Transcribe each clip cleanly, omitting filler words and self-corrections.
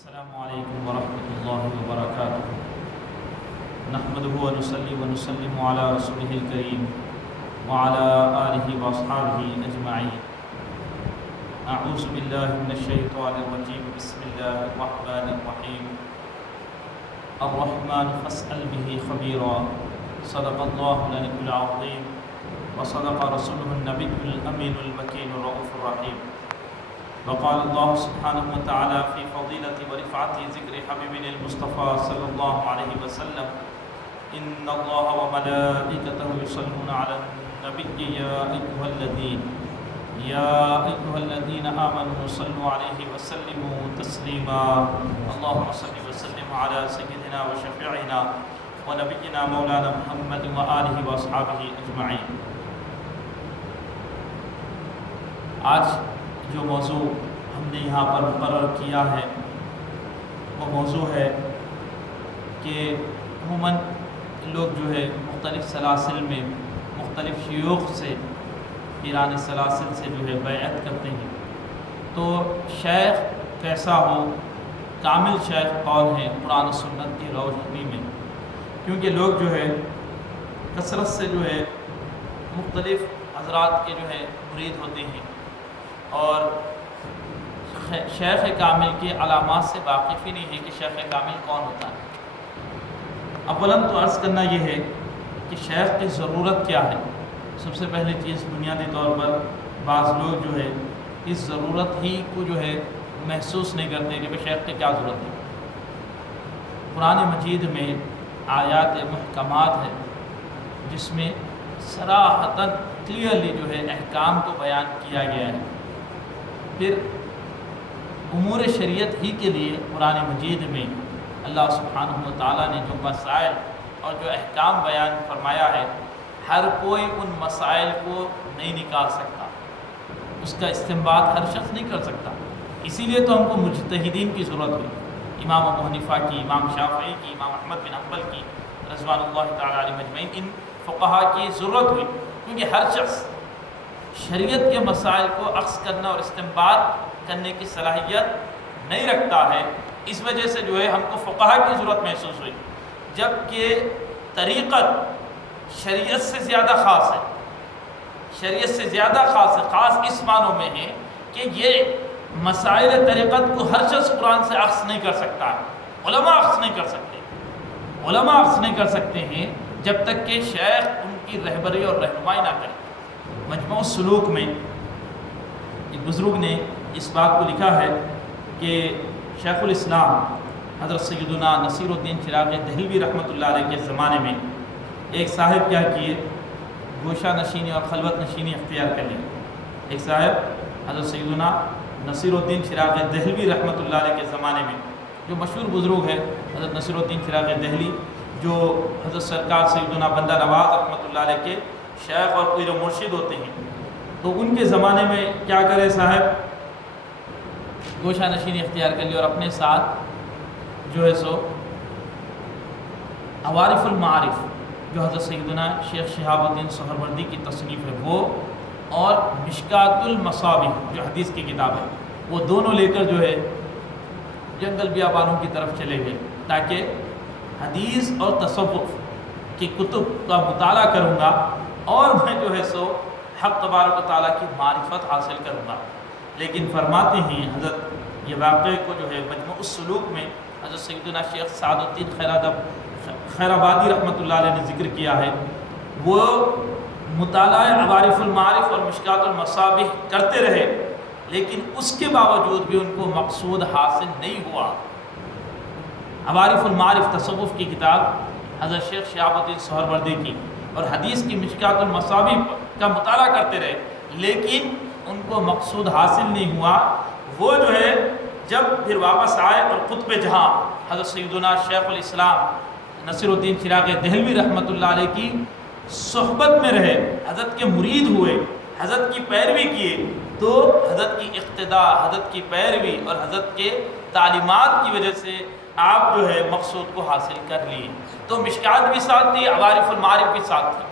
السلام علیکم ورحمۃ اللہ وبرکاتہ نحمده ونصلي ونسلم على رسوله الكريم وعلى آله واصحابه اجمعین اعوذ باللہ من الشیطان الرجیم بسم اللہ الرحمن الرحیم الرحمن فاسأل به خبیرا صدق اللہ العلی العظیم وصدق رسوله النبی الامین المکین الرؤوف الرحیم وقال الله سبحانه وتعالى في فضيلة ورفعة ذكر حبيبنا المصطفى صلى الله عليه وسلم إن الله وملائكته يصلون على النبي يا أيها الذين آمنوا صلوا عليه وسلموا تسليما اللهم صل وسلم على سيدنا وشفيعنا ونبينا مولانا محمد وآله وأصحابه أجمعين. آج جو موضوع ہم نے یہاں پر مقرر کیا ہے وہ موضوع ہے کہ عموماً لوگ جو ہے مختلف سلاسل میں مختلف شیوخ سے پیران سلاسل سے جو ہے بیعت کرتے ہیں. تو شیخ کیسا ہو، کامل شیخ کون ہے قرآن و سنت کی روشنی میں، کیونکہ لوگ جو ہے کثرت سے جو ہے مختلف حضرات کے جو ہے مرید ہوتے ہیں اور شیخ کامل کے علامات سے واقف ہی نہیں ہے کہ شیخ کامل کون ہوتا ہے. اولاً تو عرض کرنا یہ ہے کہ شیخ کی ضرورت کیا ہے. سب سے پہلی چیز بنیادی طور پر بعض لوگ جو ہے اس ضرورت ہی کو جو ہے محسوس نہیں کرتے کہ شیخ کی کیا ضرورت ہے. قرآن مجید میں آیات محکمات ہے جس میں صراحتاً کلیئرلی جو ہے احکام کو بیان کیا گیا ہے. پھر امور شریعت ہی کے لیے قرآن مجید میں اللہ سبحانہ و تعالیٰ نے جو مسائل اور جو احکام بیان فرمایا ہے، ہر کوئی ان مسائل کو نہیں نکال سکتا، اس کا استنباط ہر شخص نہیں کر سکتا. اسی لیے تو ہم کو مجتہدین کی ضرورت ہوئی، امام ابو حنیفہ کی، امام شافعی کی، امام احمد بن حنبل کی رضوان اللہ تعالیٰ علیہ مجمعین، ان فقہا کی ضرورت ہوئی، کیونکہ ہر شخص شریعت کے مسائل کو اخذ کرنا اور استنباط کرنے کی صلاحیت نہیں رکھتا ہے. اس وجہ سے جو ہے ہم کو فقہا کی ضرورت محسوس ہوئی، جبکہ طریقت شریعت سے زیادہ خاص ہے. شریعت سے زیادہ خاص ہے، خاص اس معنوں میں ہے کہ یہ مسائل طریقت کو ہر شخص قرآن سے اخذ نہیں کر سکتا ہے. علماء اخذ نہیں کر سکتے، علماء اخذ نہیں کر سکتے ہیں جب تک کہ شیخ ان کی رہبری اور رہنمائی نہ کرے. مجموع السلوک میں ایک بزرگ نے اس بات کو لکھا ہے کہ شیخ الاسلام حضرت سیدنا نصیر الدین چراغ دہلوی رحمۃ اللہ علیہ کے زمانے میں ایک صاحب کیا کیے، گوشہ نشینی اور خلوت نشینی اختیار کر لی. ایک صاحب حضرت سیدنا نصیر الدین چراغ دہلوی رحمۃ اللہ علیہ کے زمانے میں، جو مشہور بزرگ ہے حضرت نصیر الدین چراغ دہلی، جو حضرت سرکار سیدنا بندہ نواز رحمۃ اللہ علیہ کے شیخ اور پیر و مرشد ہوتے ہیں. تو ان کے زمانے میں کیا کرے صاحب، گوشہ نشینی اختیار کر لی اور اپنے ساتھ جو ہے سو عوارف المعارف جو حضرت سیدنا شیخ شہاب الدین سہروردی کی تصنیف ہے وہ، اور مشکات المصابیح جو حدیث کی کتاب ہے، وہ دونوں لے کر جو ہے جنگل بیابانوں کی طرف چلے گئے تاکہ حدیث اور تصوف کی کتب کا مطالعہ کروں گا اور میں جو ہے سو حق تبارک و تعالیٰ کی معرفت حاصل کروں گا. لیکن فرماتے ہیں حضرت یہ واقعے کو جو ہے مجموع السلوک میں حضرت سیدنا شیخ سعد الدین خیر آبادی رحمۃ اللہ علیہ نے ذکر کیا ہے. وہ مطالعہ عوارف المعارف اور مشکات المصابیح کرتے رہے، لیکن اس کے باوجود بھی ان کو مقصود حاصل نہیں ہوا. عوارف المعارف تصوف کی کتاب حضرت شیخ شہاب الدین سہروردی کی، اور حدیث کی مشکات المصابیح کا مطالعہ کرتے رہے، لیکن ان کو مقصود حاصل نہیں ہوا. وہ جو ہے جب پھر واپس آئے اور قطب جہاں حضرت سیدنا شیخ الاسلام نصیر الدین چراغ دہلوی رحمۃ اللہ علیہ کی صحبت میں رہے، حضرت کے مرید ہوئے، حضرت کی پیروی کیے، تو حضرت کی اقتداء، حضرت کی پیروی اور حضرت کے تعلیمات کی وجہ سے آپ جو ہے مقصود کو حاصل کر لیے. تو مشکات بھی ساتھ تھی، عوارف المعارف بھی ساتھ تھی،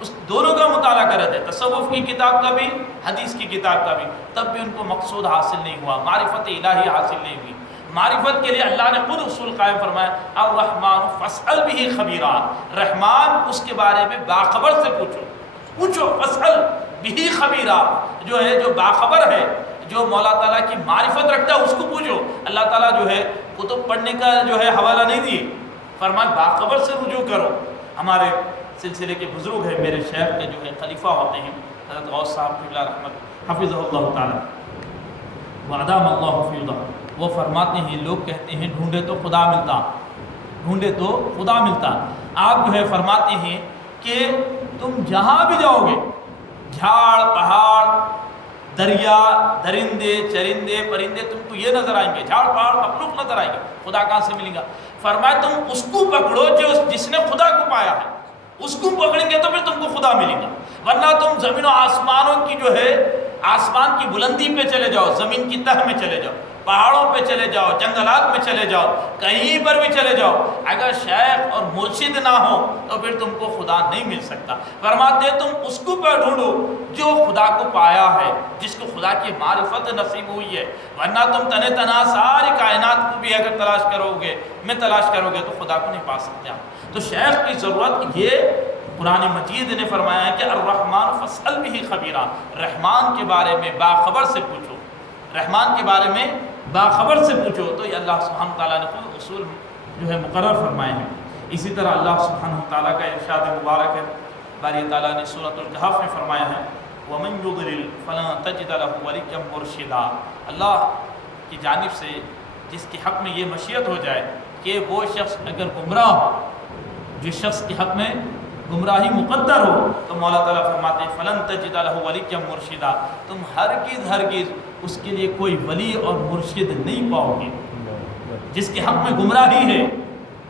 اس دونوں کا مطالعہ کر رہے تھے، تصوف کی کتاب کا بھی، حدیث کی کتاب کا بھی، تب بھی ان کو مقصود حاصل نہیں ہوا، معرفت الہی حاصل نہیں ہوئی. معرفت کے لیے اللہ نے خود اصول قائم فرمایا، الرحمن فاسأل به خبیرا، رحمان اس کے بارے میں باخبر سے پوچھو فاسأل به خبیرا، جو ہے جو باخبر ہے، جو مولا تعالیٰ کی معرفت رکھتا ہے اس کو پوچھو۔ اللہ تعالیٰ جو ہے کتب پڑھنے کا جو ہے حوالہ نہیں دی، فرمایا باخبر سے رجوع کرو۔ ہمارے سلسلے کے بزرگ ہیں، میرے شیخ کے جو ہے خلیفہ ہوتے ہیں حضرت غوث صاحب کی اللہ رحمت حفظہ اللہ تعالیٰ وعدام اللہ فیضہ، وہ فرماتے ہیں لوگ کہتے ہیں ڈھونڈے تو خدا ملتا، ڈھونڈے تو خدا ملتا۔ آپ جو ہے فرماتے ہیں کہ تم جہاں بھی جاؤ گے، جھاڑ پہاڑ دریا درندے چرندے پرندے تم کو یہ نظر آئیں گے، جھاڑ پہاڑ مخلوق نظر آئیں گے، خدا کہاں سے ملے گا؟ فرمایا تم اس کو پکڑو جس نے خدا کو پایا ہے، اس کو پکڑیں گے تو پھر تم کو خدا ملے گا، ورنہ تم زمین و آسمانوں کی جو ہے آسمان کی بلندی پہ چلے جاؤ، زمین کی تہ میں چلے جاؤ، پہاڑوں پہ چلے جاؤ، جنگلات میں چلے جاؤ، کہیں پر بھی چلے جاؤ، اگر شیخ اور مرشد نہ ہو تو پھر تم کو خدا نہیں مل سکتا۔ فرماتے تم اس کو پہ ڈھونڈو جو خدا کو پایا ہے، جس کو خدا کی معرفت نصیب ہوئی ہے، ورنہ تم تنہ تنہا ساری کائنات کو بھی اگر تلاش کرو گے تو خدا کو نہیں پا سکتے آپ۔ تو شیخ کی ضرورت یہ قرآن مجید نے فرمایا ہے کہ الرحمن فاسأل به خبیرا، رحمان کے بارے میں باخبر سے پوچھو، رحمان کے بارے میں باخبر سے پوچھو۔ تو یہ اللہ سبحانہ تعالیٰ نے خود اصول جو ہے مقرر فرمائے ہیں۔ اسی طرح اللہ سبحانہ تعالیٰ کا ارشاد مبارک ہے، باری تعالیٰ نے سورۃ الکہف میں فرمایا ہے وَمَن يُضْلِلْ فَلَن تَجِدَ لَهُ وَلِيًّا مُرْشِدًا، اللہ کی جانب سے جس کے حق میں یہ مشیت ہو جائے کہ وہ شخص اگر گمراہ ہو، جس شخص کے حق میں گمراہی مقدر ہو، تو مولا تعالیٰ فرماتے ہیں فَلَن تَجِدَ لَهُ وَلِيًّا مُرْشِدًا، تم ہرگز اس کے لیے کوئی ولی اور مرشد نہیں پاؤ گے۔ جس کے حق میں گمراہی ہے،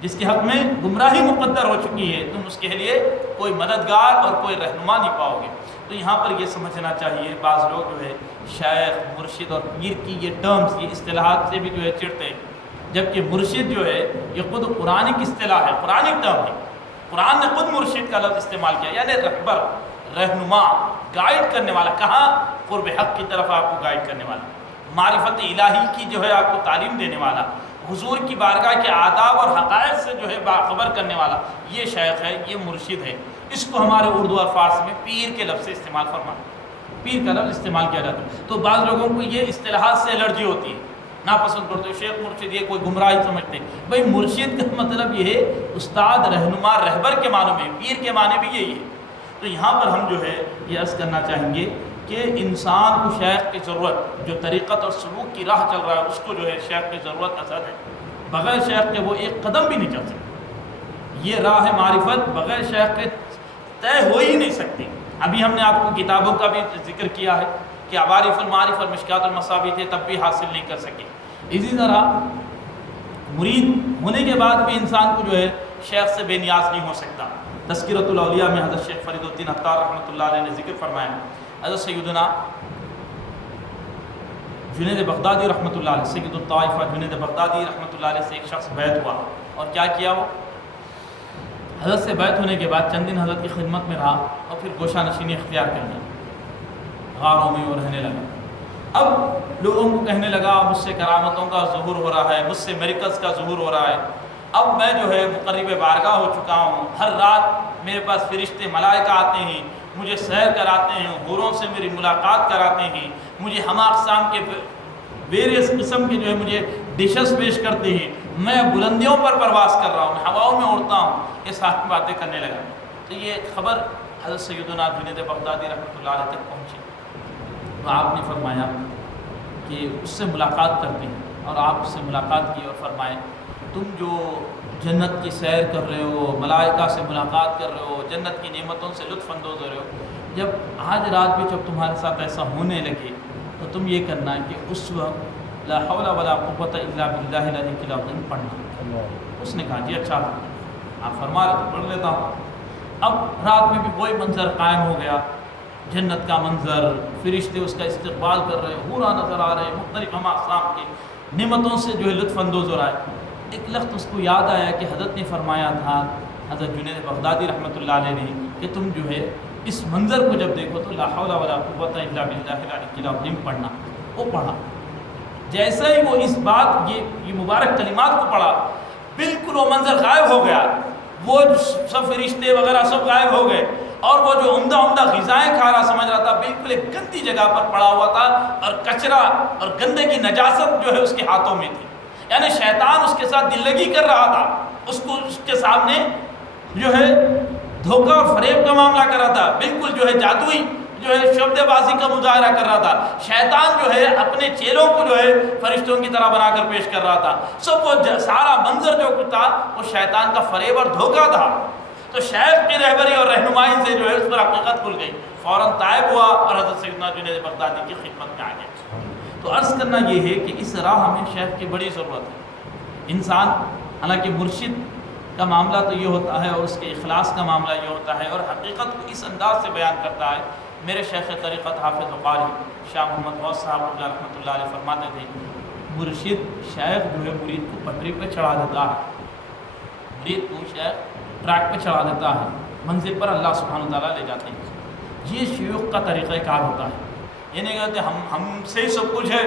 جس کے حق میں گمراہی مقدر ہو چکی ہے، تم اس کے لیے کوئی مددگار اور کوئی رہنما نہیں پاؤ گے۔ تو یہاں پر یہ سمجھنا چاہیے، بعض لوگ جو ہے شیخ مرشد اور پیر کی یہ ٹرمز، یہ اصطلاحات سے بھی جو ہے چڑھتے ہیں، جبکہ مرشد جو ہے یہ خود قرآن کی اصطلاح ہے، قرآن ٹرم ہے۔ قرآن نے خود مرشد کا لفظ استعمال کیا، یعنی رہبر، رہنما، گائیڈ کرنے والا، کہاں؟ قرب حق کی طرف آپ کو گائیڈ کرنے والا، معرفت الہی کی جو ہے آپ کو تعلیم دینے والا، حضور کی بارگاہ کے آداب اور حقائق سے جو ہے باخبر کرنے والا، یہ شیخ ہے، یہ مرشد ہے۔ اس کو ہمارے اردو اور فارسی میں پیر کے لفظ سے استعمال فرمایا، پیر کا لفظ استعمال کیا جاتا ہے۔ تو بعض لوگوں کو یہ اصطلاحات سے الرجی ہوتی ہے، ناپسند کرتے ہو، شیخ مرشد یہ کوئی گمراہی سمجھتے ہیں۔ بھائی مرشد کا مطلب یہ ہے استاد، رہنما، رہبر کے معنی میں، پیر کے معنی بھی یہی ہے۔ تو یہاں پر ہم جو ہے یہ عرض کرنا چاہیں گے کہ انسان کو شیخ کی ضرورت، جو طریقت اور سلوک کی راہ چل رہا ہے اس کو جو ہے شیخ کی ضرورت اثر ہے، بغیر شیخ کے وہ ایک قدم بھی نہیں چل سکتا۔ یہ راہ معرفت بغیر شیخ کے طے ہو ہی نہیں سکتی۔ ابھی ہم نے آپ کو کتابوں کا بھی ذکر کیا ہے کہ عوارف المعارف اور مشکات المصابیح تھے، تب بھی حاصل نہیں کر سکے۔ اسی طرح مرید ہونے کے بعد بھی انسان کو جو ہے شیخ سے بے نیاز نہیں ہو سکتا۔ تذکرۃ الاولیاء میں حضرت شیخ فرید الدین عطار رحمۃ اللہ علیہ نے ذکر فرمایا، حضرت سیدنا جنید بغدادی رحمۃ اللہ علیہ، سید الطائفہ جنید بغدادی رحمۃ اللہ علیہ سے ایک شخص بیعت ہوا، اور کیا کیا؟ وہ حضرت سے بیعت ہونے کے بعد چند دن حضرت کی خدمت میں رہا اور پھر گوشہ نشینی اختیار کر لی، غاروں میں وہ رہنے لگا۔ اب لوگوں کو کہنے لگا مجھ سے کرامتوں کا ظہور ہو رہا ہے، مجھ سے میریکلز کا ظہور ہو رہا ہے، اب میں جو ہے مقرب بارگاہ ہو چکا ہوں، ہر رات میرے پاس فرشتے ملائکہ آتے ہیں، مجھے سیر کراتے ہیں، حوروں سے میری ملاقات کراتے ہیں، مجھے ہم اقسام کے ویریس قسم کے جو ہے مجھے ڈشز پیش کرتے ہیں، میں بلندیوں پر پرواز کر رہا ہوں، میں ہواؤں میں اڑتا ہوں، یہ ساری باتیں کرنے لگا۔ تو یہ خبر حضرت سیدنا جنید بغدادی رحمۃ اللہ علیہ تک پہنچی، تو آپ نے فرمایا کہ اس سے ملاقات کرتے ہیں، اور آپ اس سے ملاقات کی اور فرمائے تم جو جنت کی سیر کر رہے ہو، ملائکہ سے ملاقات کر رہے ہو، جنت کی نعمتوں سے لطف اندوز ہو رہے ہو، جب آج رات بھی جب تمہارے ساتھ ایسا ہونے لگے تو تم یہ کرنا ہے کہ اس وقت لا حول ولا قوت الا باللہ العلی العظیم پڑھنا۔ اس نے کہا جی اچھا، آپ فرما رہے تو پڑھ لیتا ہوں۔ اب رات میں بھی وہی منظر قائم ہو گیا، جنت کا منظر، فرشتے اس کا استقبال کر رہے، حورا نظر آ رہے، مختلف ہم اقسام کی نعمتوں سے جو ہے لطف اندوز ہو رہا ہے۔ ایک لفظ اس کو یاد آیا کہ حضرت نے فرمایا تھا، حضرت جنید بغدادی رحمۃ اللہ علیہ نے، کہ تم جو ہے اس منظر کو جب دیکھو تو لا حول ولا قوت الا باللہ العلی العظیم پڑھنا۔ وہ پڑھا، جیسے ہی وہ اس بات یہ مبارک کلمات کو پڑھا بالکل وہ منظر غائب ہو گیا، وہ سب فرشتے وغیرہ سب غائب ہو گئے، اور وہ جو عمدہ غذائیں کھا رہا سمجھ رہا تھا بالکل ایک گندی جگہ پر پڑا ہوا تھا، اور کچرا اور گندے کی نجاست جو ہے اس کے ہاتھوں میں تھی، یعنی شیطان اس کے ساتھ دل لگی کر رہا تھا، اس کو اس کے سامنے جو ہے دھوکہ اور فریب کا معاملہ کر رہا تھا، بالکل جو ہے جادوئی جو ہے شبد بازی کا مظاہرہ کر رہا تھا، شیطان جو ہے اپنے چیلوں کو جو ہے فرشتوں کی طرح بنا کر پیش کر رہا تھا، سب وہ سارا منظر جو کچھ تھا وہ شیطان کا فریب اور دھوکہ تھا۔ تو شیخ کی رہبری اور رہنمائی سے جو ہے اس پر حقیقت کھل گئی، فوراً طائب ہوا اور حضرت سیدنا جنید بغدادی کی خدمت میں آ گیا۔ تو عرض کرنا یہ ہے کہ اس راہ میں شیخ کی بڑی ضرورت ہے۔ انسان حالانکہ مرشد کا معاملہ تو یہ ہوتا ہے اور اس کے اخلاص کا معاملہ یہ ہوتا ہے اور حقیقت کو اس انداز سے بیان کرتا ہے۔ میرے شیخ طریقت حافظ قاری شاہ محمد غوث صاحب رحمۃ اللہ علیہ فرماتے تھے، مرشد شیخ جو ہے مرید کو پٹری پہ چڑھا دیتا ہے، مرید کو شیخ ٹریک پہ چڑھا دیتا ہے، منزل پر اللہ سبحانہ وتعالیٰ لے جاتے ہیں۔ یہ شیوخ کا طریقہ کار ہوتا ہے، یہ نہیں کہتے ہم سے ہی سب کچھ ہے۔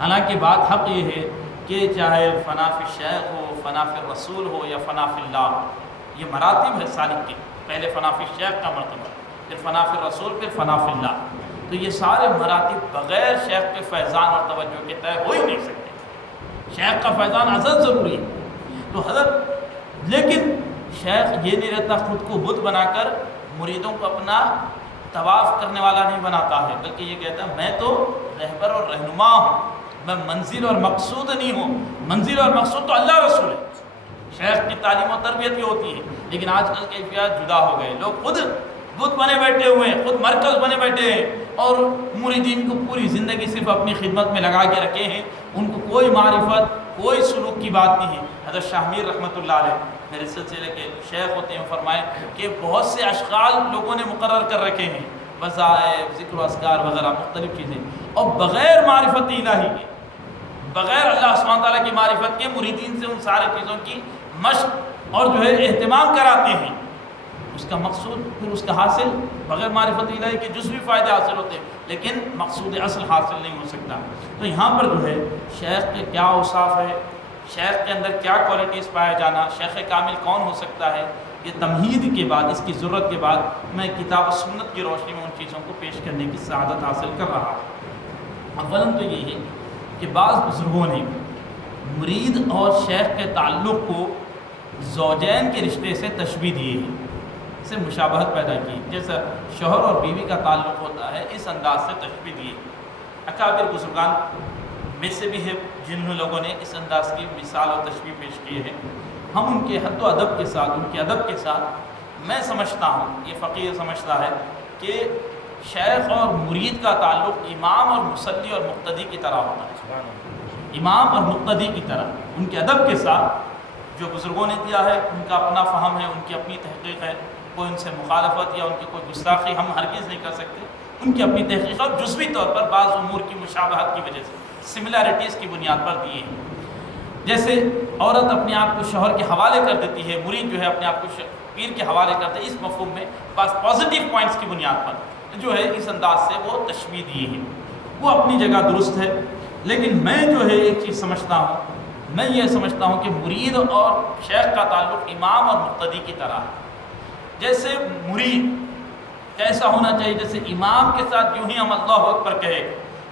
حالانکہ بات حق یہ ہے کہ چاہے فنا فی الشیخ ہو، فنا فی الرسول ہو یا فنا فی اللہ، یہ مراتب ہے سالک کے، پہلے فنا فی الشیخ کا مرتبہ، پھر فنا فی الرسول، پھر فنا فی اللہ۔ تو یہ سارے مراتب بغیر شیخ کے فیضان اور توجہ کے طے ہو ہی نہیں سکتے، شیخ کا فیضان ازل ضروری ہے۔ تو حضرت لیکن شیخ یہ نہیں رہتا خود کو بت بنا کر مریدوں کو اپنا طواف کرنے والا نہیں بناتا ہے، بلکہ یہ کہتا ہے میں تو رہبر اور رہنما ہوں، میں منزل اور مقصود نہیں ہوں، منزل اور مقصود تو اللہ رسول ہے۔ شیخ کی تعلیم و تربیت یہ ہوتی ہے، لیکن آج کل کیفیات جدا ہو گئے، لوگ خود بت بنے بیٹھے ہوئے ہیں، خود مرکز بنے بیٹھے ہیں، اور مریدین کو پوری زندگی صرف اپنی خدمت میں لگا کے رکھے ہیں، ان کو کوئی معرفت کوئی سلوک کی بات نہیں ہے۔ حضرت شاہ میر رحمۃ اللہ علیہ میرے سلسلے کے شیخ ہوتے ہیں، فرمائے کہ بہت سے اشغال لوگوں نے مقرر کر رکھے ہیں، وظائف، ذکر و اذکار وغیرہ مختلف چیزیں، اور بغیر معرفت الہی کے، بغیر اللہ سبحانہ تعالیٰ کی معرفت کے مریدین سے ان سارے چیزوں کی مشق اور جو ہے اہتمام کراتے ہیں۔ اس کا مقصود پھر اس کا حاصل بغیر معرفت الہی کے جزوی فائدے حاصل ہوتے ہیں، لیکن مقصود اصل حاصل نہیں ہو سکتا۔ تو یہاں پر جو ہے شیخ کے کیا اوصاف ہے، شیخ کے اندر کیا کوالٹیز پایا جانا، شیخ کامل کون ہو سکتا ہے، یہ تمہید کے بعد، اس کی ضرورت کے بعد میں کتاب و سنت کی روشنی میں ان چیزوں کو پیش کرنے کی سعادت حاصل کر رہا ہوں۔ اولاً تو یہ ہے کہ بعض بزرگوں نے مرید اور شیخ کے تعلق کو زوجین کے رشتے سے تشبیہ دیے ہیں، سے مشابہت پیدا کی، جیسا شوہر اور بیوی کا تعلق ہوتا ہے اس انداز سے تشبیہ دیے۔ اکابر بزرگان میں سے بھی ہے جن لوگوں نے اس انداز کی مثال اور تشبیہ پیش کیے ہیں، ہم ان کے حد و ادب کے ساتھ، ان کے ادب کے ساتھ میں سمجھتا ہوں، یہ فقیر سمجھتا ہے کہ شیخ اور مرید کا تعلق امام اور مصلی اور مقتدی کی طرح ہوتا ہے، امام اور مقتدی کی طرح، ان کے ادب کے ساتھ جو بزرگوں نے دیا ہے، ان کا اپنا فہم ہے، ان کی اپنی تحقیق ہے، کوئی ان سے مخالفت یا ان کی کوئی گستاخی ہم ہرگز نہیں کر سکتے، ان کی اپنی تحقیق اور جزوی طور پر بعض امور کی مشابہت کی وجہ سے سملیرٹیز کی بنیاد پر دیے ہیں۔ جیسے عورت اپنے آپ کو شوہر کے حوالے کر دیتی ہے، مرید جو ہے اپنے آپ کو پیر کے حوالے کرتے ہیں، اس مفہوم میں بعض پازیٹیو پوائنٹس کی بنیاد پر جو ہے اس انداز سے وہ تشبیہ دیے ہیں، وہ اپنی جگہ درست ہے۔ لیکن میں جو ہے ایک چیز سمجھتا ہوں، میں یہ سمجھتا ہوں کہ مرید اور شیخ کا تعلق امام اور مقتدی کی طرح ہے۔ جیسے مرید کیسا ہونا چاہیے، جیسے امام کے ساتھ یوں ہی ہم اللہ اکبر کہے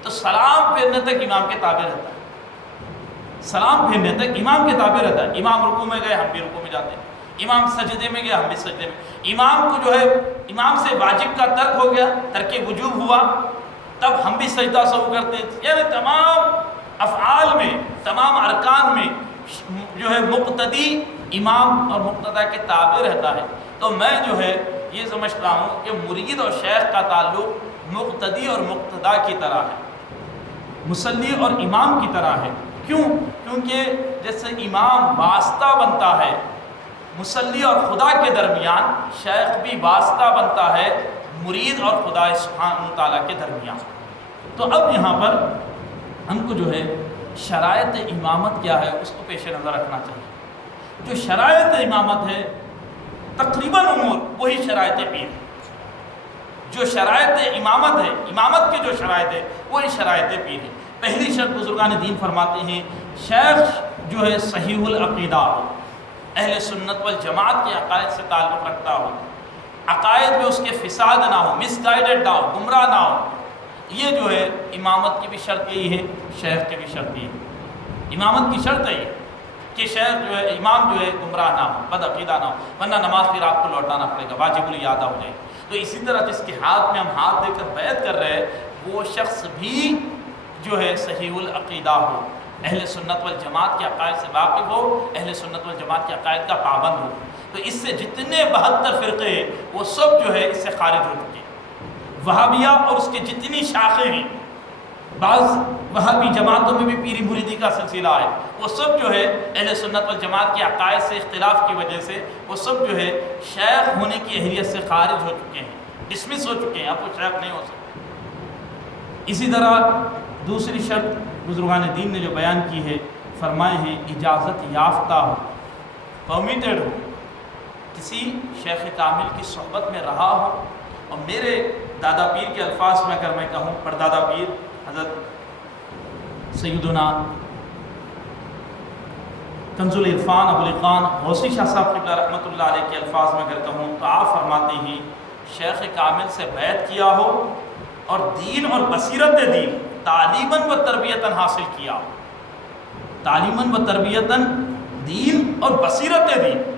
تو سلام پھیرنے تک امام کے تابع رہتا ہے، سلام پھیرنے تک امام کے تابع رہتا ہے۔ امام رکوع میں گئے ہم بھی رکوع میں جاتے ہیں، امام سجدے میں گئے ہم بھی سجدے میں، امام کو جو ہے امام سے واجب کا ترک ہو گیا، ترک وجوب ہوا، تب ہم بھی سجدہ سہو کرتے ہیں۔ یعنی تمام افعال میں، تمام ارکان میں جو ہے مقتدی امام اور مقتدی کے تابع رہتا ہے۔ تو میں جو ہے یہ سمجھتا ہوں کہ مرید اور شیخ کا تعلق مقتدی اور مقتدی کی طرح ہے، مصلی اور امام کی طرح ہے۔ کیوں؟ کیونکہ جیسے امام واسطہ بنتا ہے مصلی اور خدا کے درمیان، شیخ بھی واسطہ بنتا ہے مرید اور خدا سبحانہ تعالیٰ کے درمیان۔ تو اب یہاں پر ہم کو جو ہے شرائط امامت کیا ہے اس کو پیش نظر رکھنا چاہیے۔ جو شرائط امامت ہے تقریباً امور وہی شرائط پیر، جو شرائط امامت ہے، امامت کے جو شرائط ہے وہی شرائط پیر ہے۔ پہلی شرط بزرگان دین فرماتے ہیں شیخ جو ہے صحیح العقیدہ ہو، اہل سنت والجماعت کے عقائد سے تعلق رکھتا ہو، عقائد میں اس کے فساد نہ ہو، مس گائیڈڈ نہ ہو، گمراہ نہ ہو۔ یہ جو ہے امامت کی بھی شرط یہی ہے، شیخ کی بھی شرط یہی ہے۔ امامت کی شرط ہے یہ کہ شیخ جو ہے، امام جو ہے گمراہ نہ ہو، بد عقیدہ نہ ہو، ورنہ نماز پھر آپ کو لوٹانا پڑے گا، واجب الادا ہو جائے۔ تو اسی طرح جس کے ہاتھ میں ہم ہاتھ دے کر بیعت کر رہے ہیں وہ شخص بھی جو ہے صحیح العقیدہ ہو، اہل سنت والجماعت کے عقائد سے واقف ہو، اہل سنت والجماعت کے عقائد کا پابند ہو۔ تو اس سے جتنے 72 فرقے ہیں وہ سب جو ہے اس سے خارج ہو چکے ہیں۔ وہابیہ اور اس کے جتنی شاخیں ہیں، بعض وہابی جماعتوں میں بھی پیری مریدی کا سلسلہ ہے، وہ سب جو ہے اہل سنت والجماعت کے عقائد سے اختلاف کی وجہ سے وہ سب جو ہے شیخ ہونے کی اہلیت سے خارج ہو چکے ہیں، ڈسمس ہو چکے ہیں، اب وہ شیخ نہیں ہو سکتے۔ اسی طرح دوسری شرط بزرگان دین نے جو بیان کی ہے، فرمائے ہیں اجازت یافتہ ہو، پرمیٹڈ ہو، کسی شیخ کامل کی صحبت میں رہا ہو۔ اور میرے دادا پیر کے الفاظ میں اگر میں کہوں، پردادا پیر حضرت سیدنا کنز العرفان ابو القان غوثی شاہ صاحب قبلہ رحمۃ اللہ علیہ کے الفاظ میں اگر کہوں تو آپ فرماتے ہیں شیخ کامل سے بیعت کیا ہو اور دین اور بصیرت دین تعلیماً و تربیتاً حاصل کیا ہو، تعلیماً و تربیتاً دین اور بصیرت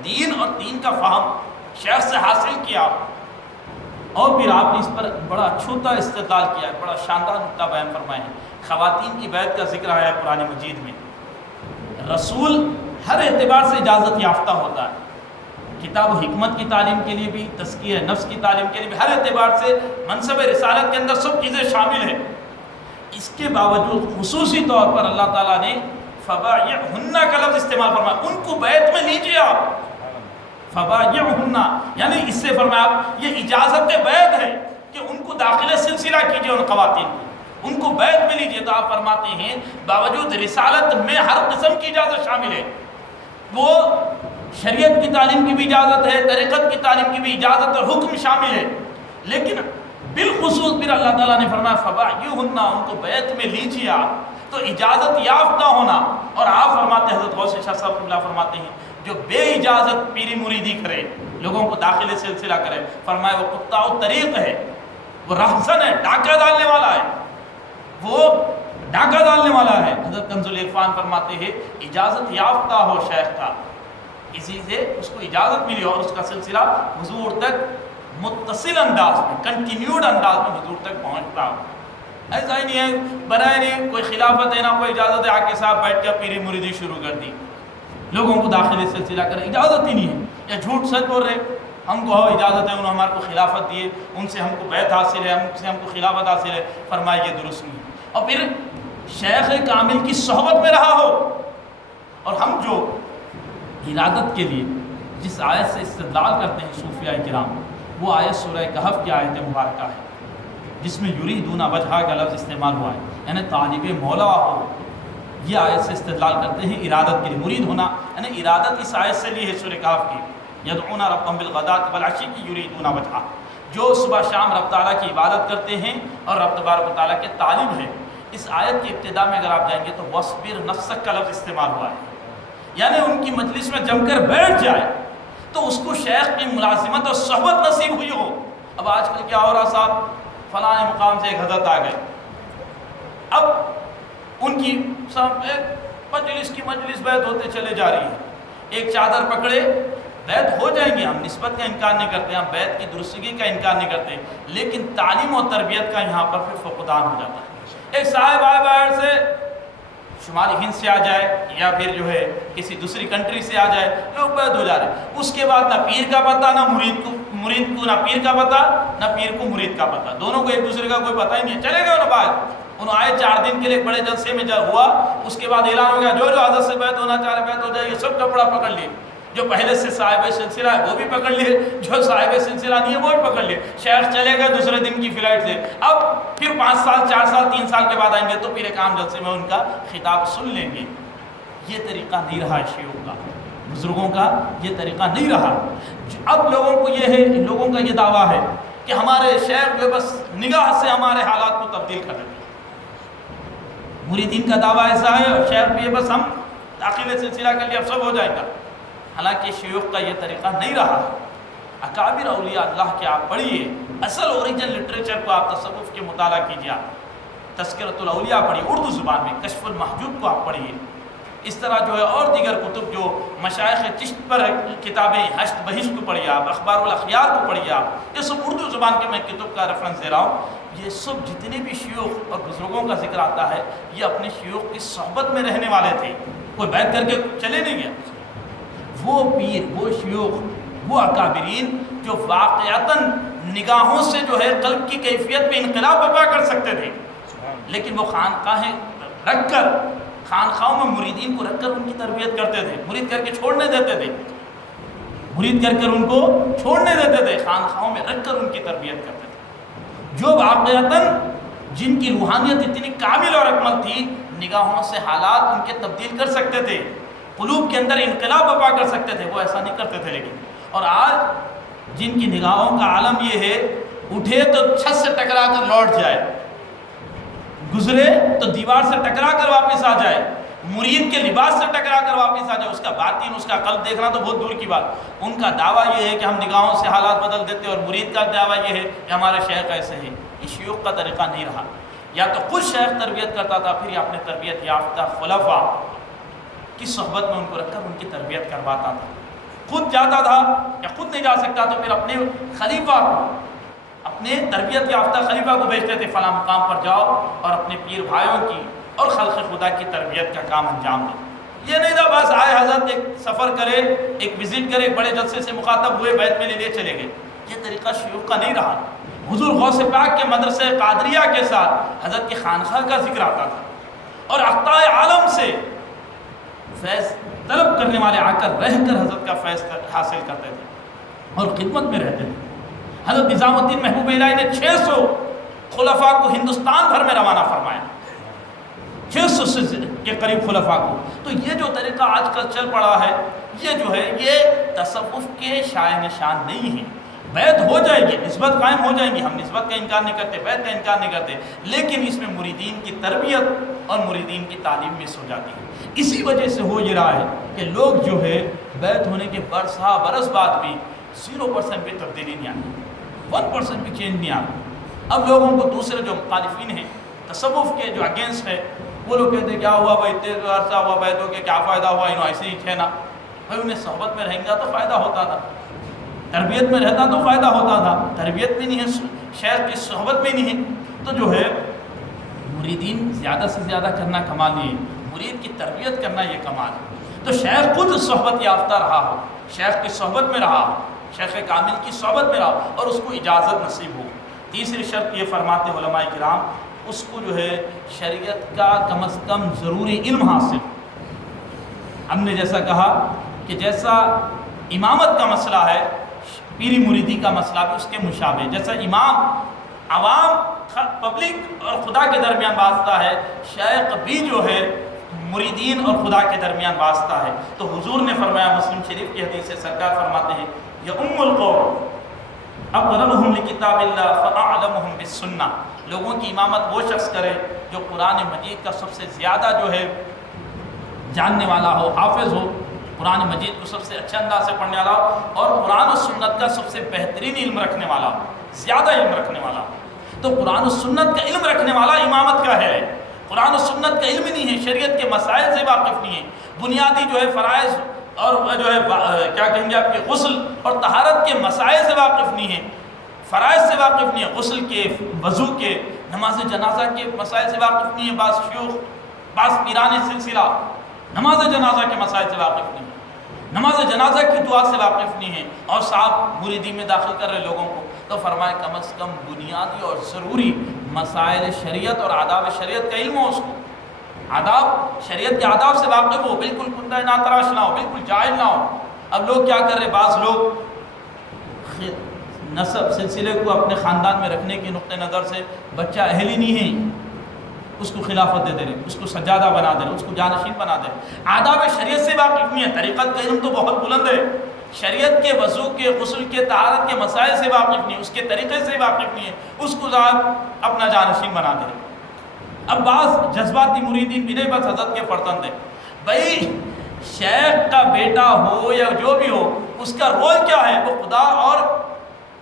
دین اور دین کا فہم شیخ سے حاصل کیا۔ اور پھر آپ نے اس پر بڑا چھوٹا استدلال کیا ہے، بڑا شاندار نقطہ بیان فرمائے ہیں۔ خواتین کی بیعت کا ذکر آیا ہے قرآن مجید میں۔ رسول ہر اعتبار سے اجازت یافتہ ہوتا ہے، کتاب و حکمت کی تعلیم کے لیے بھی، تزکیہ نفس کی تعلیم کے لیے بھی، ہر اعتبار سے منصب رسالت کے اندر سب چیزیں شامل ہیں۔ اس کے باوجود خصوصی طور پر اللہ تعالیٰ نے فبایعہن کا لفظ استعمال فرمایا، ان کو بیعت میں لیجیے آپ، فبایعہن، یعنی اس سے فرمایا آپ یہ اجازت بیعت ہے کہ ان کو داخل سلسلہ کیجیے، ان خواتین کو، ان کو بیعت میں لیجیے۔ تو آپ فرماتے ہیں باوجود رسالت میں ہر قسم کی اجازت شامل ہے، وہ شریعت کی تعلیم کی بھی اجازت ہے، طریقت کی تعلیم کی بھی اجازت اور حکم شامل ہے، لیکن بالخصوص پھر اللہ تعالیٰ نے فرمایا فبایعہن، ان کو بیعت میں لیجیے آپ۔ تو اجازت یافتہ ہونا، اور آپ فرماتے ہیں حضرت غوث شاہ صاحب اللہ فرماتے ہیں جو بے اجازت پیری مریدی کرے، لوگوں کو داخل سلسلہ کرے، فرمایا وہ قطاع الطریق ہے، وہ رہزن ہے، ڈاکہ ڈالنے والا ہے، وہ ڈاکہ ڈالنے والا ہے۔ حضرت کنز العرفان فرماتے ہیں اجازت یافتہ ہو شیخ کا، اسی سے اس کو اجازت ملی اور اس کا سلسلہ حضور تک متصل انداز میں، کنٹینیوڈ انداز میں حضور تک پہنچتا ہو۔ ایسا ہی نہیں ہے برائے نہیں کوئی خلافت ہے نہ کوئی اجازت ہے، آگے صاحب بیٹھ کر پیری مریدی شروع کر دی، لوگوں کو داخل سلسلہ کرے، اجازت ہی نہیں ہے، یا جھوٹ سچ بول رہے، ہم کو اجازت ہے، انہوں نے ہمارے کو خلافت دیے، ان سے ہم کو بیعت حاصل ہے، ان سے ہم کو خلافت حاصل ہے، فرمایا یہ درست نہیں۔ اور پھر شیخ کامل کی صحبت میں رہا ہو، اور ہم جو ارادت کے لیے جس آیت سے استدلال کرتے ہیں صوفیاء کرام، وہ آیت سورہ کہف کی آیت مبارکہ ہے جس میں یریدون وجہہ کا لفظ استعمال ہوا ہے، یعنی طالب مولا ہو، یہ آیت سے استدلال کرتے ہیں ارادت کے لیے، مرید ہونا یعنی ارادت اس آیت سے لی ہے سورہ کہف کی، یدعون ربهم بالغداۃ والعشی کی یریدون وجہہ، جو صبح شام رب تعالیٰ کی عبادت کرتے ہیں اور رب تبارک و تعالیٰ کے طالب ہیں۔ اس آیت کی ابتدا میں اگر آپ جائیں گے تو وَاصْبِرْ نَفْسَكَ کا لفظ استعمال ہوا ہے، یعنی ان کی مجلس میں جم کر بیٹھ جائے تو اس کو شیخ کی ملازمت اور صحبت نصیب ہوئی ہو۔ اب آج کل کیا ہو رہا صاحب، فلاں مقام سے ایک حضرت آ گئے، اب ان کی مجلس کی مجلس بیعت ہوتے چلے جا رہی ہے، ایک چادر پکڑے بیعت ہو جائیں گے، ہم نسبت کا انکار نہیں کرتے، ہم بیعت کی درستگی کا انکار نہیں کرتے، لیکن تعلیم و تربیت کا یہاں پر پھر فقدان ہو جاتا ہے۔ ایک صاحب آئے باہر سے، شمالی ہند سے آ جائے یا پھر جو ہے کسی دوسری کنٹری سے آ جائے، لوگ بیعت ہو جا رہے ہیں، اس کے بعد نہ پیر کا پتہ نہ مرید کو نہ پیر کا پتہ نہ پیر کو مرید کا پتہ، دونوں کو ایک دوسرے کا کوئی پتہ ہی نہیں ہے، چلے گئے انہوں بعد، انہوں آئے 4 دن کے لیے بڑے جلسے میں ہوا، اس کے بعد اعلان ہو گیا جو حضرت سے بیعت ہونا چاہ رہے بیعت ہو جائے گی، سب کپڑا پکڑ لیے، جو پہلے سے صاحب سلسلہ ہے وہ بھی پکڑ لیے، جو صاحب سلسلہ نہیں ہے وہ بھی پکڑ لیے، شیخ چلے گئے دوسرے دن کی فلائٹ سے، اب پھر 5 سال 4 سال 3 سال کے بعد آئیں گے تو پھر ایک عام جلسے میں ان کا خطاب سن لیں گے۔ یہ طریقہ نہیں رہا شیعوں کا، بزرگوں کا یہ طریقہ نہیں رہا۔ اب لوگوں کو یہ ہے، لوگوں کا یہ دعویٰ ہے کہ ہمارے شیخ جو بس نگاہ سے ہمارے حالات کو تبدیل کر دیتے ہیں، مریدین کا دعویٰ ایسا ہے اور شیخ بھی ہے بس ہم داخل سلسلہ کر لیا اب سب ہو جائے گا، حالانکہ شیوخ کا یہ طریقہ نہیں رہا۔ اکابر اولیاء اللہ کے آپ پڑھیے، اصل اوریجن لٹریچر کو آپ تصوف کے مطالعہ کیجیے، آپ تذکرۃ الاولیاء پڑھیے اردو زبان میں، کشف المحجوب کو آپ پڑھیے، اس طرح جو ہے اور دیگر کتب جو مشائخ چشت پر کتابیں، حشت بہشت کو پڑھیے آپ، اخبار الاخیار کو پڑھیے آپ، یہ سب اردو زبان کے میں کتب کا ریفرنس دے رہا ہوں۔ یہ سب جتنے بھی شیوخ اور بزرگوں کا ذکر آتا ہے یہ اپنے شیوخ کی صحبت میں رہنے والے تھے، کوئی بیعت کر کے چلے نہیں گیا۔ وہ پیر، وہ شیوخ، وہ اکابرین جو واقعتاً نگاہوں سے جو ہے قلب کی کیفیت پہ انقلاب برپا کر سکتے تھے، لیکن وہ خانقاہیں رکھ کر، خانقاہوں میں مریدین کو رکھ کر ان کی تربیت کرتے تھے، مرید کر کے چھوڑنے دیتے تھے، مرید کر کر ان کو چھوڑنے دیتے تھے، خانقاہوں میں رکھ کر ان کی تربیت کرتے تھے، جو واقعتاً جن کی روحانیت اتنی کامل اور اکمل تھی، نگاہوں سے حالات ان کے تبدیل کر سکتے تھے، قلوب کے اندر انقلاب برپا کر سکتے تھے، وہ ایسا نہیں کرتے تھے۔ لیکن اور آج جن کی نگاہوں کا عالم یہ ہے، اٹھے تو چھت سے ٹکرا کر لوٹ جائے، گزرے تو دیوار سے ٹکرا کر واپس آ جائے، مرید کے لباس سے ٹکرا کر واپس آ جائے، اس کا باطن، اس کا قلب دیکھنا تو بہت دور کی بات۔ ان کا دعویٰ یہ ہے کہ ہم نگاہوں سے حالات بدل دیتے، اور مرید کا دعویٰ یہ ہے کہ ہمارے شیخ ایسے ہیں۔ یہ شیوخ کا طریقہ نہیں رہا، یا تو خود شیخ تربیت کرتا تھا، پھر یہ اپنے تربیت یافتہ خلفاء کی صحبت میں ان کو رکھ کر ان کی تربیت کرواتا تھا، خود جاتا تھا، یا خود نہیں جا سکتا تو پھر اپنے خلیفہ کو، اپنے تربیت یافتہ خلیفہ کو بھیجتے تھے، فلاں مقام پر جاؤ اور اپنے پیر بھائیوں کی اور خلق خدا کی تربیت کا کام انجام دیں۔ یہ نہیں تھا بس آئے حضرت ایک سفر کرے، ایک وزٹ کرے، ایک بڑے جلسے سے مخاطب ہوئے، بیت میں لیے چلے گئے۔ یہ طریقہ شیوخ کا نہیں رہا۔ حضور غوث پاک کے مدرسہ قادریہ کے ساتھ حضرت کی خانقاہ کا ذکر آتا تھا، اور اقطاع عالم سے فیض طلب کرنے والے آ کر رہ کر حضرت کا فیض حاصل کرتے تھے اور خدمت میں رہتے تھے۔ حضرت نظام الدین محبوب الہی نے 600 خلفاء کو ہندوستان بھر میں روانہ فرمایا، 600 کے قریب خلفاء کو۔ تو یہ جو طریقہ آج کل چل پڑا ہے، یہ جو ہے یہ تصوف کے شائع نشان نہیں ہے۔ بیعت ہو جائے گی، نسبت قائم ہو جائیں گی، ہم نسبت کا انکار نہیں کرتے، بیعت کا انکار نہیں کرتے، لیکن اس میں مریدین کی تربیت اور مریدین کی تعلیم مس ہو جاتی ہے۔ اسی وجہ سے ہو یہ رہا ہے کہ لوگ جو ہے بیعت ہونے کے برس بعد بھی 0% بھی تبدیلی نہیں آئی، 1% بھی چینج نہیں آئی۔ اب لوگوں کو دوسرے جو مخالفین ہیں تصوف کے، جو اگینسٹ ہے، وہ لوگ کہتے ہیں کیا ہوا بھائی، اتنے عرصہ ہوا بیعت ہو کے کیا فائدہ ہوا، انہوں ایسے ہی تھے نا۔ بھائی انہیں صحبت میں رہیں گا تو فائدہ ہوتا تھا، تربیت میں رہتا تو فائدہ ہوتا تھا، تربیت میں نہیں ہے، شیخ کی صحبت میں نہیں ہے، تو جو ہے مریدین زیادہ سے زیادہ کرنا کمال نہیں ہے، مرید کی تربیت کرنا یہ کمال ہے۔ تو شیخ خود صحبت یافتہ رہا ہو، شیخ کی صحبت میں رہا ہو، شیخ کامل کی صحبت میں رہا اور اس کو اجازت نصیب ہو۔ تیسری شرط یہ فرماتے علماء کرام، اس کو جو ہے شریعت کا کم از کم ضروری علم حاصل۔ ہم نے جیسا کہا کہ جیسا امامت کا مسئلہ ہے، پیری مریدی کا مسئلہ بھی اس کے مشابہ، جیسا امام عوام پبلک اور خدا کے درمیان واسطہ ہے، شیخ بھی جو ہے مریدین اور خدا کے درمیان واسطہ ہے۔ تو حضور نے فرمایا، مسلم شریف کی حدیث سے سرکار فرماتے ہیں، یؤم القوم اقرأهم لکتاب اللہ فاعلمهم بالسنہ، لوگوں کی امامت وہ شخص کرے جو قرآن مجید کا سب سے زیادہ جو ہے جاننے والا ہو، حافظ ہو، قرآن مجید کو سب سے اچھے انداز سے پڑھنے والا ہو، اور قرآن و سنت کا سب سے بہترین علم رکھنے والا ہو، زیادہ علم رکھنے والا ہو۔ تو قرآن و سنت کا علم رکھنے والا امامت کا ہے، قرآن و سنت کا علم نہیں ہے، شریعت کے مسائل سے واقف نہیں ہے، بنیادی جو ہے فرائض اور جو ہے کیا کہیں گے آپ کے غسل اور طہارت کے مسائل سے واقف نہیں ہے، فرائض سے واقف نہیں ہے، غسل کے، وضو کے، نماز جنازہ کے مسائل سے واقف نہیں ہے، بعض شیوخ، بعض پیران سلسلہ نماز جنازہ کے مسائل سے واقف نہیں ہے، نماز جنازہ کی دعا سے واقف نہیں ہے، اور صاحب مریدی میں داخل کر رہے لوگوں کو۔ تو فرمائے کم از کم بنیادی اور ضروری مسائل شریعت اور آداب شریعت کا علم ہو، اس کو آداب، شریعت کے آداب سے واقف ہو، بالکل کندہ ناتراش نہ ہو، بالکل جاہل نہ ہو۔ اب لوگ کیا کر رہے، بعض لوگ نسب سلسلے کو اپنے خاندان میں رکھنے کے نقطہ نظر سے بچہ اہل ہی نہیں ہے، اس کو خلافت دے دے رہے، اس کو سجادہ بنا دے رہے، اس کو جانشین بنا دے رہے، آداب شریعت سے واقف نہیں ہے۔ طریقت کا علم تو بہت بلند ہے، شریعت کے، وضو کے، غسل کے، طہارت کے مسائل سے واقف نہیں ہے، اس کے طریقے سے واقف نہیں ہے، اس کو آپ اپنا جانشین بنا دے رہے۔ اب بعض جذباتی مریدین بھی نہیں، بس حضرت کے فرزند ہیں. بھائی شیخ کا بیٹا ہو یا جو بھی ہو، اس کا رول کیا ہے؟ وہ خدا اور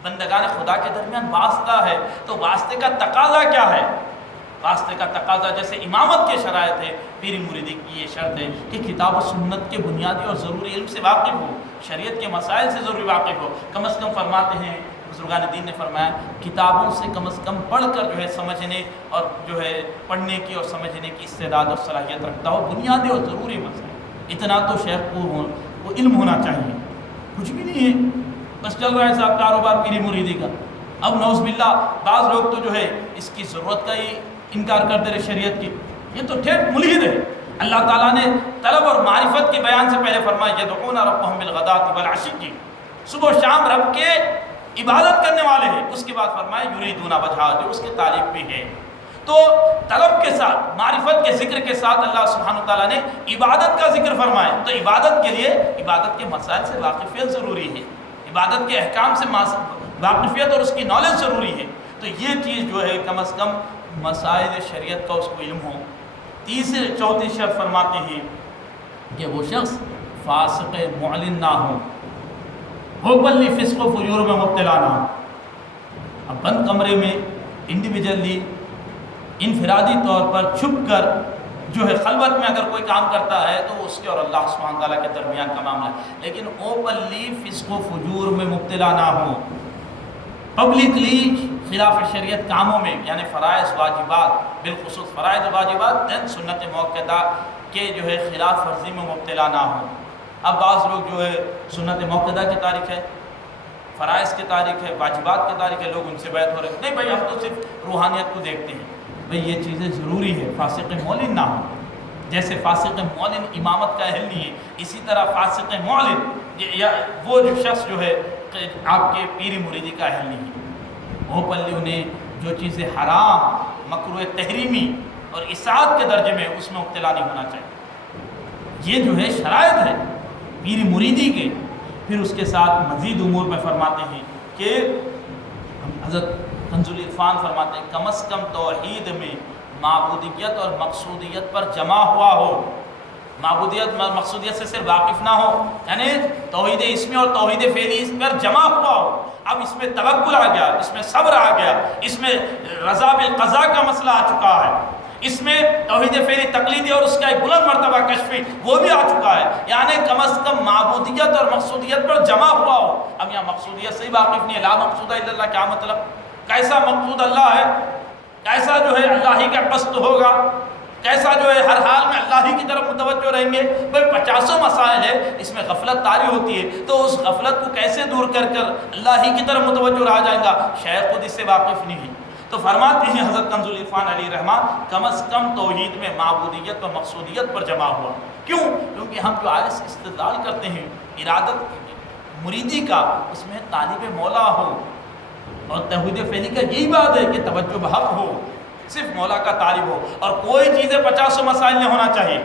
بندگان خدا کے درمیان واسطہ ہے. تو واسطے کا تقاضا کیا ہے؟ واسطے کا تقاضا جیسے امامت کے شرائط ہے، پیری مریدی کی یہ شرط ہے کہ کتاب و سنت کے بنیادی اور ضروری علم سے واقف ہو، شریعت کے مسائل سے ضروری واقف ہو. کم از کم فرماتے ہیں بزرگان دین نے فرمایا کتابوں سے کم از کم پڑھ کر جو ہے سمجھنے اور جو ہے پڑھنے کی اور سمجھنے کی استعداد اور صلاحیت رکھتا ہو. بنیادی اور ضروری مسائل اتنا تو شیخ کو وہ علم ہونا چاہیے. کچھ بھی نہیں ہے، بس چل رہا ہے صاحب کاروبار پیری مریدی کا. اب نعوذ باللہ بعض لوگ تو جو ہے اس کی ضرورت کا ہی انکار کرتے رہے شریعت کی. یہ تو ٹھیک ملحد ہے. اللہ تعالیٰ نے طلب اور معرفت کے بیان سے پہلے فرمایا یدعون ربهم بالغداۃ والعشی، صبح و شام رب کے عبادت کرنے والے ہیں. اس کے بعد فرمایا یریدون وجہہ، جو اس کے طالب بھی ہے. تو طلب کے ساتھ معرفت کے ذکر کے ساتھ اللہ سبحانہ وتعالیٰ نے عبادت کا ذکر فرمایا. تو عبادت کے لیے عبادت کے مسائل سے واقفیت ضروری ہے، عبادت کے احکام سے واقفیت اور اس کی نالج ضروری ہے. تو یہ چیز جو ہے کم از کم مسائل شریعت کا اس کو علم ہو. تیسری چوتھی شرط فرماتے ہیں کہ وہ شخص فاسق معلن نہ ہو، اوپنلی فسق و فجور میں مبتلا نہ ہو. اب بند کمرے میں انڈیویجلی انفرادی طور پر چھپ کر جو ہے خلوت میں اگر کوئی کام کرتا ہے تو اس کے اور اللہ سبحانہ تعالیٰ کے درمیان کا معاملہ ہے. لیکن اوپنلی فسق و فجور میں مبتلا نہ ہو، پبلکلی خلاف شریعت کاموں میں یعنی فرائض واجبات، بالخصوص فرائض واجبات دین سنت موقعہ کے جو ہے خلاف ورزی میں مبتلا نہ ہو. اب بعض لوگ جو ہے سنت موقعہ کی تاریخ ہے، فرائض کی تاریخ ہے، واجبات کی تاریخ ہے، لوگ ان سے بیعت ہو رہے ہیں. نہیں بھائی ہم تو صرف روحانیت کو دیکھتے ہیں. بھئی یہ چیزیں ضروری ہے. فاسق معلن نہ ہو، جیسے فاسق معلن امامت کا اہل نہیں ہے، اسی طرح فاسق معلن یا وہ جو شخص جو ہے آپ کے پیری مریدی کا اہل نہیں ہے. اوپنلی انہیں جو چیزیں حرام، مکروہ تحریمی اور اساعت کے درجے میں اس میں مبتلا نہیں ہونا چاہیے. یہ جو ہے شرائط ہے پیری مریدی کے. پھر اس کے ساتھ مزید امور میں فرماتے ہیں کہ حضرت کنز العرفان فرماتے ہیں کم از کم توحید میں معبودیت اور مقصودیت پر جمع ہوا ہو. معبودیت مقصودیت سے صرف واقف نہ ہو، یعنی توحید اسمی اور توحید فعلی اس پر جمع ہوا ہو. اب اس میں توکل آ گیا، اس میں صبر آ گیا، اس میں رضا بالقضاء کا مسئلہ آ چکا ہے، اس میں توحید فعلی تقلیدی اور اس کا ایک بلند مرتبہ کشفی وہ بھی آ چکا ہے. یعنی کم از کم معبودیت اور مقصودیت پر جمع ہوا ہو. اب یہاں مقصودیت سے ہی واقف نہیں ہے. لا مقصود الا اللہ کیا مطلب؟ کیسا مقصود اللہ ہے؟ کیسا جو ہے اللہ ہی کا قصد ہوگا؟ کیسا جو ہے ہر حال میں اللہ ہی کی طرف متوجہ رہیں گے؟ بھائی 50 مسائل ہے، اس میں غفلت طاری ہوتی ہے، تو اس غفلت کو کیسے دور کر اللہ ہی کی طرف متوجہ رہا جائے گا؟ شیخ خود اس سے واقف نہیں ہے. تو فرماتے ہیں حضرت کنز العرفان علیہ رحمٰن کم از کم توحید میں معبودیت و مقصودیت پر جمع ہوا. کیوں؟ کیونکہ ہم جو آج سے استدلال کرتے ہیں ارادت مریدی کا، اس میں طالب مولا ہو، اور توحید فعلی کا یہی بات ہے کہ توجہ بحق ہو، صرف مولا کا طالب ہو، اور کوئی چیزیں 50 مسائل نہیں ہونا چاہیے.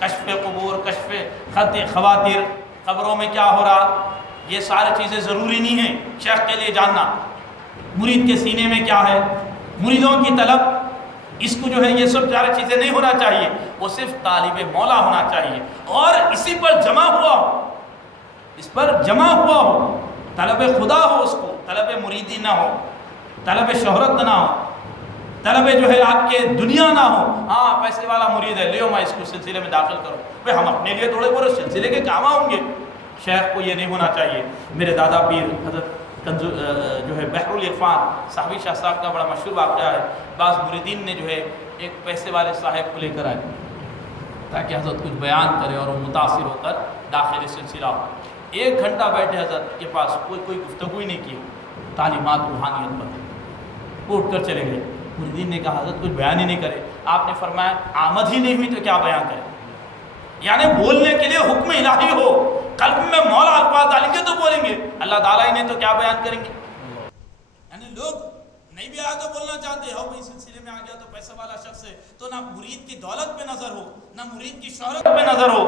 کشف قبور، کشف خط خواتر، قبروں میں کیا ہو رہا، یہ ساری چیزیں ضروری نہیں ہیں شیخ کے لیے جاننا. مرید کے سینے میں کیا ہے، مریدوں کی طلب، اس کو جو ہے یہ سب ساری چیزیں نہیں ہونا چاہیے. وہ صرف طالب مولا ہونا چاہیے اور اسی پر جمع ہوا ہو، اس پر جمع ہوا ہو. طلب خدا ہو، اس کو طلب مریدی نہ ہو، طلب شہرت نہ ہو، طلب جو ہے آپ کے دنیا نہ ہو. ہاں پیسے والا مرید ہے، لیو میں اس کو سلسلے میں داخل کروں. بھئی ہم اپنے لیے تھوڑے بہت سلسلے کے کام ہوں گے. شیخ کو یہ نہیں ہونا چاہیے. میرے دادا پیر حضرت جو ہے بحر العرفان صحابی شاہ صاحب کا بڑا مشہور واقعہ ہے. بعض مریدین نے جو ہے ایک پیسے والے صاحب کو لے کر آئے تاکہ حضرت کچھ بیان کرے اور وہ متاثر ہو کر داخل سلسلہ ہو. 1 گھنٹہ بیٹھے حضرت کے پاس، کوئی گفتگو ہی نہیں کی، تعلیمات روحانیت پر. وہ اٹھ کر چلے گئے. مریدین نے کہا حضرت کچھ بیان ہی نہیں کرے. آپ نے فرمایا آمد ہی نہیں ہوئی تو کیا بیان کرے؟ یعنی بولنے کے لیے حکم الہی ہو، قلب میں مولا الفاظ ڈالیں گے تو بولیں گے، اللہ تعالیٰ ہی نے تو کیا بیان کریں گے؟ یعنی لوگ نہیں بھی آیا تو بولنا چاہتے ہو. بھائی سلسلے میں آ گیا تو پیسہ والا شخص ہے، تو نہ مرید کی دولت پہ نظر ہو، نہ مرید کی شہرت پہ نظر ہو.